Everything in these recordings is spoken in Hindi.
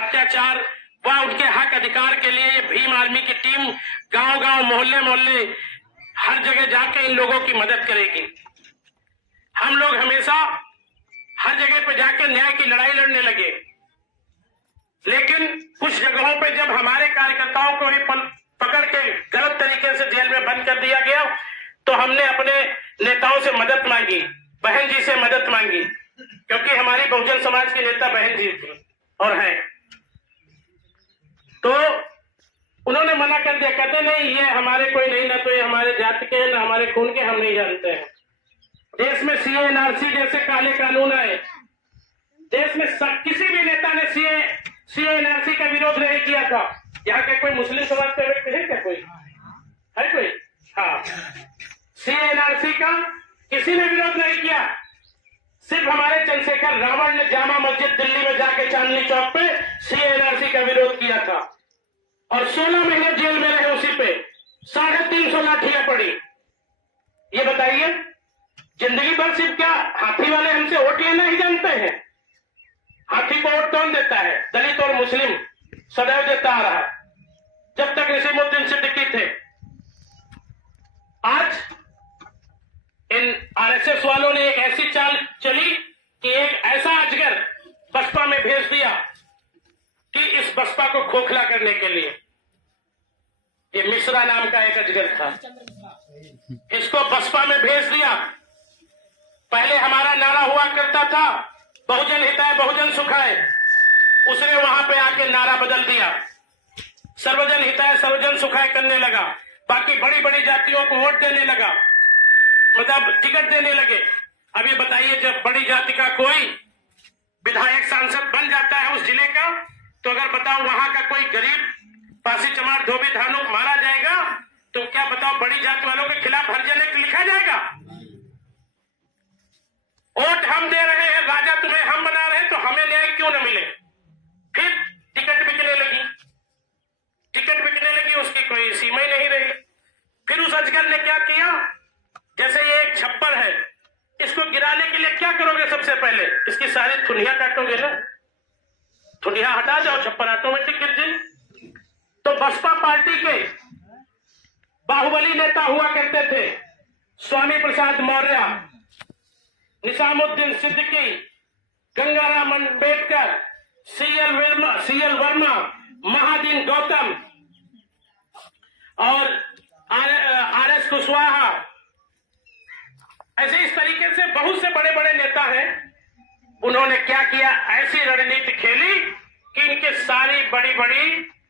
अत्याचार व उनके हक अधिकार के लिए ये भीम आर्मी की टीम गांव-गांव, मोहल्ले-मोहल्ले हर जगह जाके इन लोगों की मदद करेगी। हम लोग हमेशा हर जगह पे जाके न्याय की लड़ाई लड़ने लगे, लेकिन कुछ जगहों पे जब हमारे कार्यकर्ताओं को ही पकड़ के गलत तरीके से जेल में बंद कर दिया गया तो हमने अपने नेताओं से मदद मांगी, बहन जी से मदद मांगी, क्योंकि हमारी बहुजन समाज की नेता बहन जी थी और हैं। तो उन्होंने मना कर दिया, कहते नहीं ये हमारे कोई नहीं, ना तो ये हमारे जाति के ना हमारे खून के, हम नहीं जानते हैं। देश में सीए एनआरसी जैसे काले कानून आए, देश में किसी भी नेता ने सीए एनआरसी का विरोध नहीं किया था। यहाँ के कोई मुस्लिम समाज का व्यक्ति है क्या? कोई है? कोई? हाँ, सीए एनआरसी का किसी ने विरोध नहीं किया। सिर्फ हमारे चंद्रशेखर रावण ने जामा मस्जिद दिल्ली में जाके चांदनी चौक पे सीए एनआरसी का विरोध किया था और 16 महीने जेल में रहे। उसी पे 350 लाठियां पड़ी। ये बताइए, जिंदगी भर सिर्फ क्या हाथी वाले हमसे वोट लेना ही जानते हैं? हाथी को वोट कौन देता है? दलित और मुस्लिम सदैव देता आ रहा है, जब तक निजामुद्दीन सिद्दीकी थे। आज इन आरएसएस वालों ने एक ऐसी चाल चली कि एक ऐसा अजगर बसपा में भेज दिया कि इस बसपा को खोखला करने के लिए, ये मिश्रा नाम का एक अजगर था, इसको बसपा में भेज दिया। पहले हमारा नारा हुआ करता था बहुजन हिताय बहुजन सुखाय, उसने वहां पे आके नारा बदल दिया, सर्वजन हिताय सर्वजन सुखाय करने लगा। बाकी बड़ी बड़ी जातियों को वोट देने लगा, मतलब टिकट देने लगे। अब ये बताइए, जब बड़ी जाति का कोई विधायक सांसद बन जाता है उस जिले का, तो अगर बताओ वहां का कोई गरीब पासी चमार धोबी धानुक मारा जाएगा तो क्या बताओ बड़ी जाति वालों के खिलाफ हर जगह लिखा जाएगा? वोट हम दे रहे हैं, राजा तुम्हें हम बना रहे हैं, तो हमें न्याय क्यों न मिले? फिर टिकट बिकने लगी, उसकी कोई सीमा ही नहीं रही। फिर उस अजगर ने क्या किया, जैसे ये एक छप्पर है, इसको गिराने के लिए क्या करोगे? सबसे पहले इसकी सारी थुनिया काटोगे ना, थुनिया हटा जाओ, छप्पर ऑटोमेटिक गिर जाए। तो बसपा पार्टी के बाहुबली नेता हुआ करते थे स्वामी प्रसाद मौर्य, निजामुद्दीन सिद्दीकी, गंगाराम अंबेडकर, सीएल वर्मा, महादीन गौतम और आरएस कुशवाहा, ऐसे इस तरीके से बहुत से बड़े बड़े नेता हैं। उन्होंने क्या किया, ऐसी रणनीति खेली कि इनके सारी बड़ी बड़ी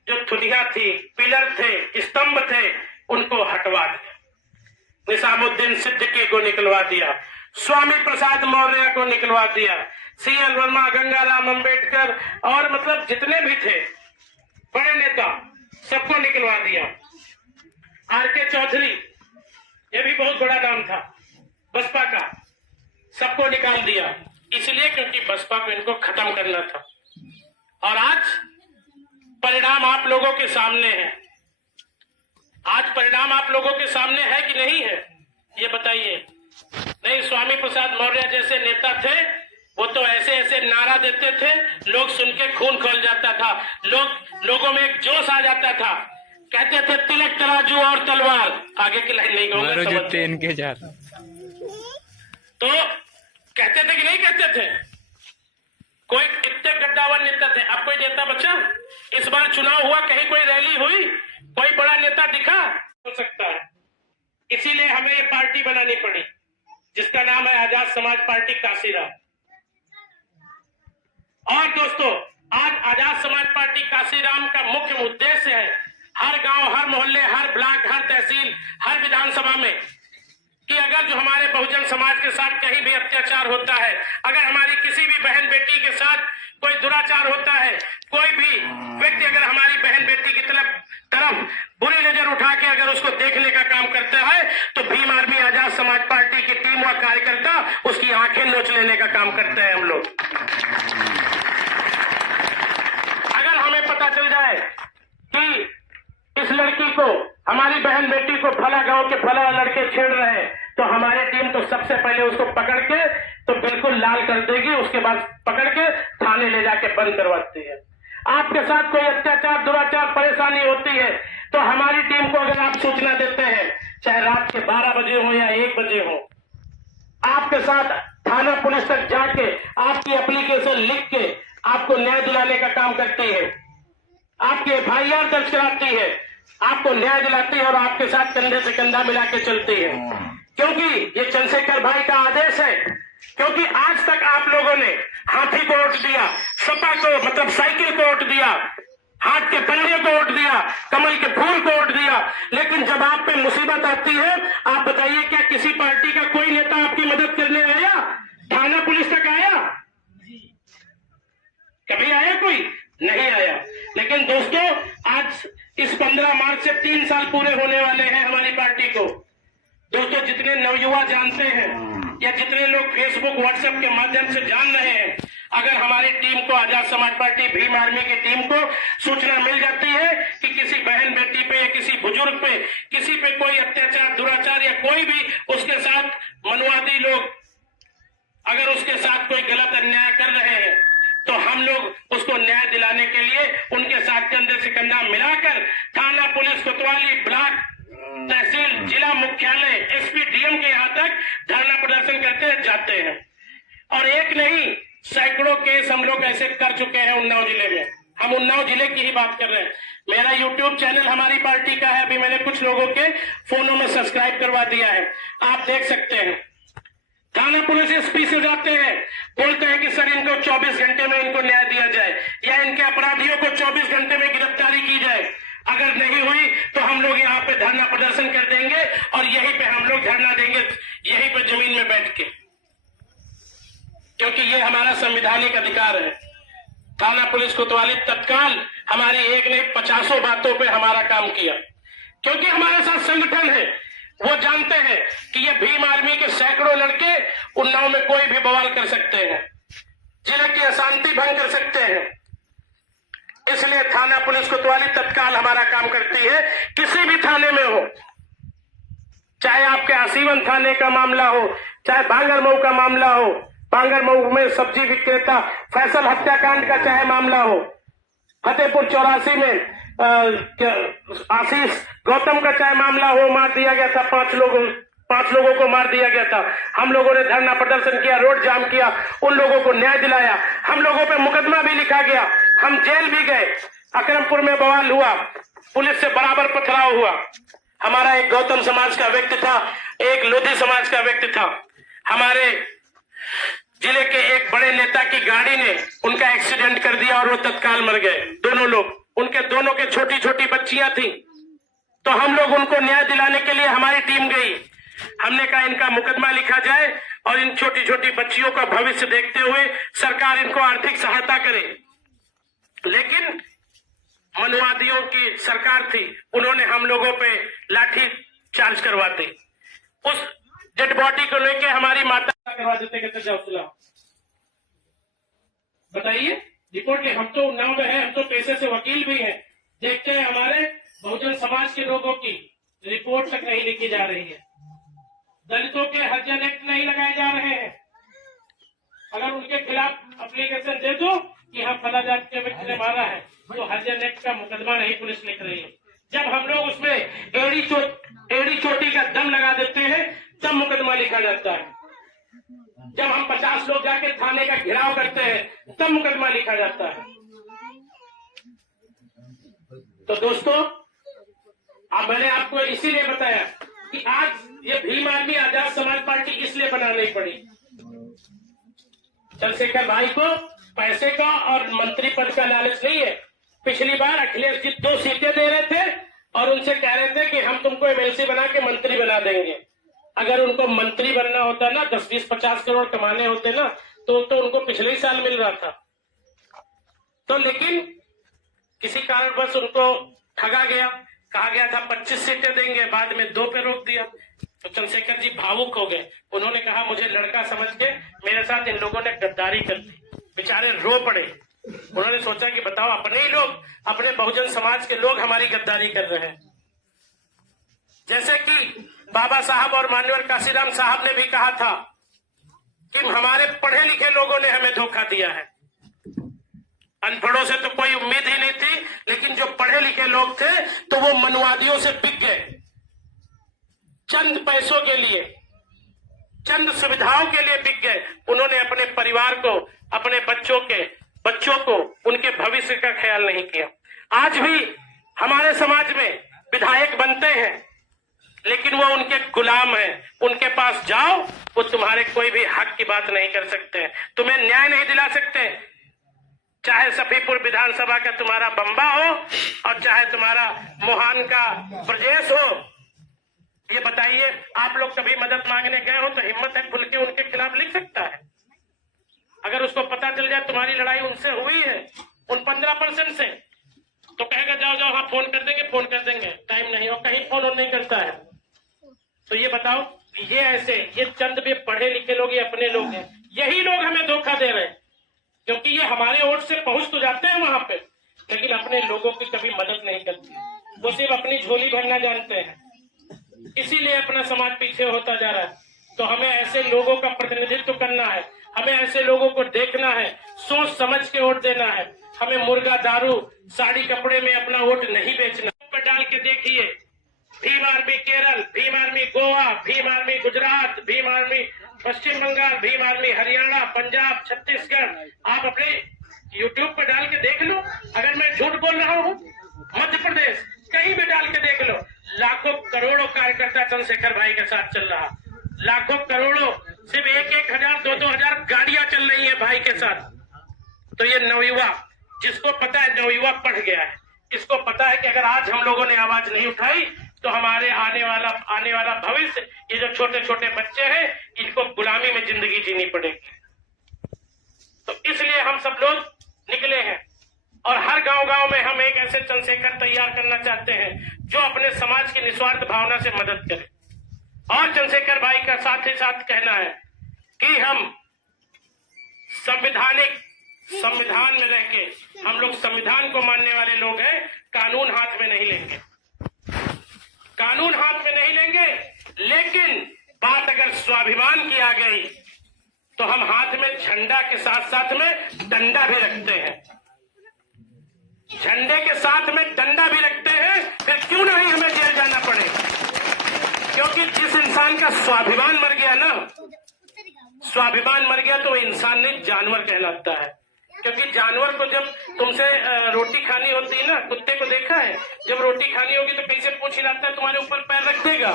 जो थुनिया थी, पिलर थे, स्तंभ थे, उनको हटवा दिया। निजामुद्दीन सिद्दीकी को निकलवा दिया, स्वामी प्रसाद मौर्य को निकलवा दिया, सीएल वर्मा, गंगाराम अंबेडकर और मतलब जितने भी थे बड़े नेता सबको निकलवा दिया। आरके चौधरी, ये भी बहुत बड़ा नाम था बसपा का, सबको निकाल दिया, इसलिए क्योंकि बसपा को इनको खत्म करना था। और आज परिणाम आप लोगों के सामने है। आज परिणाम आप लोगों के सामने है कि नहीं है, ये बताइए। नहीं, स्वामी प्रसाद मौर्य जैसे नेता थे, वो तो ऐसे ऐसे नारा देते थे, लोग सुन के खून खौल जाता था, लोगों में एक जोश आ जाता था। कहते थे तिलक तराजू और तलवार, आगे की लाइन नहीं कहूंगा, तो कहते थे कि नहीं कहते थे? कोई कितने गद्दावर नेता थे। अब कोई नेता बचा? इस बार चुनाव हुआ, कहीं कोई रैली हुई, कोई बड़ा नेता दिखा? हो सकता है। इसीलिए हमें ये पार्टी बनानी पड़ी जिसका नाम है आजाद समाज पार्टी काशीराम। और दोस्तों, आज आजाद समाज पार्टी काशीराम का मुख्य उद्देश्य है हर गांव, हर मोहल्ले, हर ब्लॉक, हर तहसील, हर विधानसभा में कि अगर जो हमारे बहुजन समाज के साथ कहीं भी अत्याचार होता है, अगर हमारी किसी भी बहन बेटी के साथ कोई दुराचार होता है, कोई भी व्यक्ति अगर हमारी बहन बेटी की तरफ बुरी नजर उठा के अगर उसको देखने का काम करता है, तो भीम आर्मी आजाद समाज पार्टी की टीम व कार्यकर्ता उसकी आंखें नोच लेने का काम करते हैं हम लोग। अगर हमें पता चल जाए कि इस लड़की को, हमारी बहन बेटी को फला गांव के फला लड़के छेड़ रहे हैं, तो हमारी टीम तो सबसे पहले उसको पकड़ के तो बिल्कुल लाल कर देगी, उसके बाद पकड़ के थाने ले जाके बंद करवाती है। आपके साथ कोई अत्याचार दुराचार परेशानी होती है तो हमारी टीम को अगर आप सूचना देते हैं, चाहे रात के 12 बजे हो या 1 बजे हो, आपके साथ थाना पुलिस तक जाके आपकी एप्लीकेशन लिख के आपको न्याय दिलाने का काम करती है, आपके FIR दर्ज कराती है, आपको न्याय दिलाती है और आपके साथ कंधे से कंधा मिला के चलती है। क्योंकि ये चंद्रशेखर भाई का आदेश है, क्योंकि आज तक आप लोगों ने हाथी को वोट दिया, सपा को मतलब साइकिल को वोट दिया, हाथ के पल्ले को वोट दिया, कमल के फूल को वोट दिया, लेकिन जब आप पे मुसीबत आती है, आप बताइए क्या किसी पार्टी का कोई नेता आपकी मदद करने आया? थाना पुलिस तक आया? कभी आया कोई? नहीं आया। लेकिन दोस्तों, आज इस 15 मार्च से 3 साल पूरे होने वाले हैं हमारी पार्टी को। दोस्तों, जितने नवयुवा जानते हैं या जितने लोग फेसबुक व्हाट्सएप के माध्यम से जान रहे हैं, अगर हमारी टीम को, आजाद समाज पार्टी भीम आर्मी की टीम को सूचना मिल जाती है कि किसी बहन बेटी पे या किसी बुजुर्ग पे, किसी पे कोई अत्याचार दुराचार या कोई भी उसके साथ मनुवादी लोग अगर उसके साथ कोई गलत अन्याय कर रहे हैं, तो हम लोग उसको न्याय दिलाने के लिए उनके साथ कंधे से कंधा मिलाकर थाना पुलिस कोतवाली ब्लॉक तहसील जिला मुख्यालय SP DM के यहाँ तक धरना प्रदर्शन करते जाते हैं। और एक नहीं, सैकड़ों केस हम लोग ऐसे कर चुके हैं उन्नाव जिले में। हम उन्नाव जिले की ही बात कर रहे हैं। मेरा YouTube चैनल हमारी पार्टी का है, अभी मैंने कुछ लोगों के फोनों में सब्सक्राइब करवा दिया है, आप देख सकते हैं। थाना पुलिस SP से जाते हैं, बोलते हैं कि सर इनको 24 घंटे में इनको न्याय दिया जाए या इनके अपराधियों को 24 घंटे में गिरफ्तारी की जाए। अगर नहीं हुई तो हम लोग यहाँ पे धरना प्रदर्शन कर देंगे और यहीं पे हम लोग धरना देंगे, यहीं पे जमीन में बैठ के, क्योंकि ये हमारा संवैधानिक अधिकार है। थाना पुलिस कोतवाली तत्काल हमारी एक नहीं 50 बातों पे हमारा काम किया, क्योंकि हमारे साथ संगठन है। वो जानते हैं कि ये भीम आर्मी के सैकड़ों लड़के उन्नाव में कोई भी बवाल कर सकते हैं, जिले की अशांति भंग कर सकते हैं। इसलिए थाना पुलिस कोतवाली तत्काल हमारा काम करती है। किसी भी थाने में हो, चाहे आपके आसीवन थाने का मामला हो, चाहे बांगरमऊ का मामला हो, बांगरमऊ में सब्जी विक्रेता फैसल हत्याकांड का चाहे मामला हो, फतेहपुर 84 में आशीष गौतम का चाहे मामला हो, मार दिया गया था 5 लोगों को मार दिया गया था। हम लोगों ने धरना प्रदर्शन किया, रोड जाम किया, उन लोगों को न्याय दिलाया। हम लोगों पे मुकदमा भी लिखा गया, हम जेल भी गए, अकरमपुर में बवाल हुआ, पुलिस से बराबर पथराव हुआ। हमारा एक गौतम समाज का व्यक्ति था, एक लोधी समाज का व्यक्ति था। हमारे जिले के एक बड़े नेता की गाड़ी ने उनका एक्सीडेंट कर दिया और वो तत्काल मर गए, दोनों लोग। उनके दोनों के छोटी छोटी बच्चियां थी, तो हम लोग उनको न्याय दिलाने के लिए हमारी टीम गई। हमने कहा इनका मुकदमा लिखा जाए और इन छोटी छोटी बच्चियों का भविष्य देखते हुए सरकार इनको आर्थिक सहायता करे। लेकिन मनुवादियों की सरकार थी, उन्होंने हम लोगों पे लाठी चार्ज करवा दी। उस डेड बॉडी को लेके हमारी माता करवा देते, कहते जाओ चलाओ। बताइए, रिपोर्ट के हम तो उन्नाव में है, हम तो पेशे से वकील भी हैं। देखते हैं हमारे बहुजन समाज के लोगों की रिपोर्ट तक नहीं लिखी जा रही है। दलितों के हरिजन एक्ट नहीं लगाए जा रहे हैं। अगर उनके खिलाफ एप्लीकेशन दे दो कि हम फला जात के व्यक्ति ने मारा है, तो हरिजन एक्ट का मुकदमा नहीं पुलिस लिख रही है। जब हम लोग उसमें एड़ी चोटी का दम लगा देते हैं, तब मुकदमा लिखा जाता है। जब हम 50 लोग जाके थाने का घेराव करते हैं, तब मुकदमा लिखा जाता है। तो दोस्तों, अब मैंने आपको इसीलिए बताया कि आज ये भीम आर्मी आजाद समाज पार्टी इसलिए बनानी पड़ी। चंद्रशेखर भाई को पैसे का और मंत्री पद का लालच नहीं है। पिछली बार अखिलेश जी 2 सीटें दे रहे थे और उनसे कह रहे थे कि हम तुमको MLC बना के मंत्री बना देंगे। अगर उनको मंत्री बनना होता ना, 10, 20, 50 करोड़ कमाने होते ना, तो उनको पिछले ही साल मिल रहा था। तो लेकिन किसी कारणवश उनको ठगा गया, कहा गया था 25 सीटें देंगे, बाद में 2 पे रोक दिया। तो चंद्रशेखर जी भावुक हो गए। उन्होंने कहा मुझे लड़का समझ के मेरे साथ इन लोगों ने गद्दारी कर दी। बेचारे रो पड़े। उन्होंने सोचा कि बताओ, अपने ही लोग, अपने बहुजन समाज के लोग हमारी गद्दारी कर रहे हैं। जैसे कि बाबा साहब और मान्यवर काशीराम साहब ने भी कहा था कि हमारे पढ़े लिखे लोगों ने हमें धोखा दिया है। अनपढ़ों से तो कोई उम्मीद ही नहीं थी, लेकिन जो पढ़े लिखे लोग थे तो वो मनवादियों से बिक गए। चंद पैसों के लिए, चंद सुविधाओं के लिए बिक गए। उन्होंने अपने परिवार को, अपने बच्चों को उनके भविष्य का ख्याल नहीं किया। आज भी हमारे समाज में विधायक बनते हैं, लेकिन वो उनके गुलाम हैं। उनके पास जाओ, वो तुम्हारे कोई भी हक की बात नहीं कर सकते, तुम्हें न्याय नहीं दिला सकते। चाहे सफीपुर विधानसभा का तुम्हारा बम्बा हो और चाहे तुम्हारा मोहान का ब्रजेश हो। ये बताइए, आप लोग कभी मदद मांगने गए हो तो हिम्मत है खुल के उनके खिलाफ लिख सकता है? अगर उसको पता चल जाए तुम्हारी लड़ाई उनसे हुई है, उन 15% से, तो कहेगा जाओ जाओ, हाँ फोन कर देंगे, टाइम नहीं हो, कहीं फोन और नहीं करता है। तो ये बताओ, ये चंद भी पढ़े लिखे लोग, ये अपने लोग हैं, यही लोग हमें धोखा दे रहे हैं, क्योंकि ये हमारे वोट से पहुंच तो जाते हैं वहां पे, लेकिन अपने लोगों की कभी मदद नहीं करते। वो सिर्फ अपनी झोली भरना जानते हैं, इसीलिए अपना समाज पीछे होता जा रहा है। तो हमें ऐसे लोगों का प्रतिनिधित्व करना है, हमें ऐसे लोगों को देखना है, सोच समझ के वोट देना है। हमें मुर्गा, दारू, साड़ी, कपड़े में अपना वोट नहीं बेचना। पर डाल के देखिए, Bhim army Kerala, Bhim army Goa, Bhim army Gujarat, Bhim army Paschim Bangal, Bhim army Haryana, Punjab, Chhattisgarh. आप अपने यूट्यूब पर डाल के देख लो, अगर मैं झूठ बोल रहा हूँ, मध्य प्रदेश, कहीं भी डाल के देख लो। लाखों करोड़ों कार्यकर्ता चंद्रशेखर भाई के साथ चल रहा, लाखों करोड़ों, सिर्फ 1,000, 2,000 गाड़ियां चल रही है भाई के साथ। तो ये नवयुवा, जिसको पता है, नवयुवा पढ़ गया है, इसको पता है कि अगर आज हम लोगों ने आवाज नहीं उठाई तो हमारे आने वाला भविष्य, ये जो छोटे छोटे बच्चे हैं, इनको गुलामी में जिंदगी जीनी पड़ेगी। तो इसलिए हम सब लोग निकले हैं और हर गांव में हम एक ऐसे चंद्रशेखर तैयार करना चाहते हैं जो अपने समाज की निस्वार्थ भावना से मदद करे। और चंद्रशेखर भाई का साथ ही साथ कहना है कि हम संविधान में रह के, हम लोग संविधान को मानने वाले लोग हैं, कानून हाथ में नहीं लेंगे, कानून हाथ में नहीं लेंगे। लेकिन बात अगर स्वाभिमान की आ गई तो हम हाथ में झंडा के साथ साथ में डंडा भी रखते हैं, झंडे के साथ में डंडा भी रखते हैं। फिर क्यों नहीं हमें जेल जाना पड़े, क्योंकि जिस इंसान का स्वाभिमान मर गया ना, स्वाभिमान मर गया तो वो इंसान नहीं, जानवर कहलाता है। क्योंकि जानवर को जब तुमसे रोटी खानी होती है ना, कुत्ते को देखा है, जब रोटी खानी होगी तो कैसे पूछ हिलाता है, तुम्हारे ऊपर पैर रख देगा,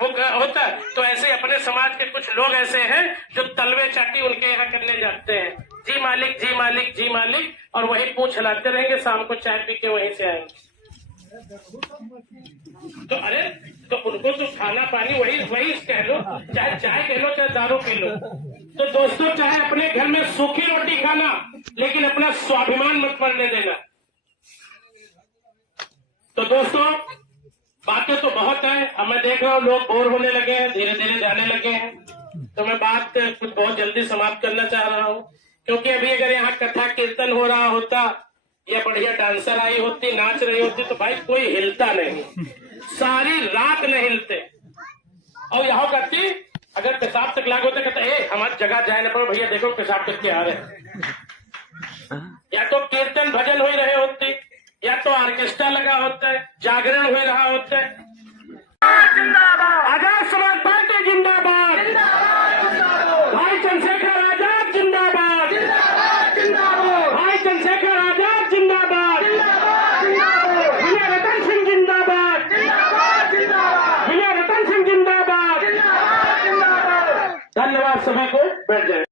वो होता है। तो ऐसे अपने समाज के कुछ लोग ऐसे हैं जो तलवे चाटी उनके यहाँ करने जाते हैं, जी मालिक, जी मालिक, जी मालिक, और वही पूछ हिलाते रहेंगे, शाम को चाय पी के वहीं से आएंगे। तो अरे, तो उनको तो खाना पानी वही कह लो, चाहे चाय कह लो, चाहे दारू पी लो। तो दोस्तों, चाहे अपने घर में सूखी रोटी खाना, लेकिन अपना स्वाभिमान मत मरने देना। तो दोस्तों, बातें तो बहुत है, अब मैं देख रहा हूँ लोग बोर होने लगे हैं, धीरे धीरे जाने लगे हैं, तो मैं बात कुछ बहुत जल्दी समाप्त करना चाह रहा हूँ। क्योंकि अभी अगर यहाँ कथा कीर्तन हो रहा होता या बढ़िया डांसर आई होती, नाच रही होती, तो भाई कोई हिलता नहीं, सारी रात नहीं हिलते। और यहाँ करती, अगर पेशाब तक लागू होता, कहते हमारी जगह जाए ना पड़ो भैया, देखो पेशाब करके आ रहे। या तो कीर्तन भजन हो रहे होते, या तो ऑर्केस्ट्रा लगा होता है, जागरण हो रहा होता है। आजाद समाज पार्टी जिंदाबाद, भाई चंद्रशेखर आजाद जिंदाबाद, भाई चंद्रशेखर आजाद जिंदाबाद, भैया रतन सिंह जिंदाबाद, भैया रतन सिंह जिंदाबाद। धन्यवाद, सभी को बैठ जाए।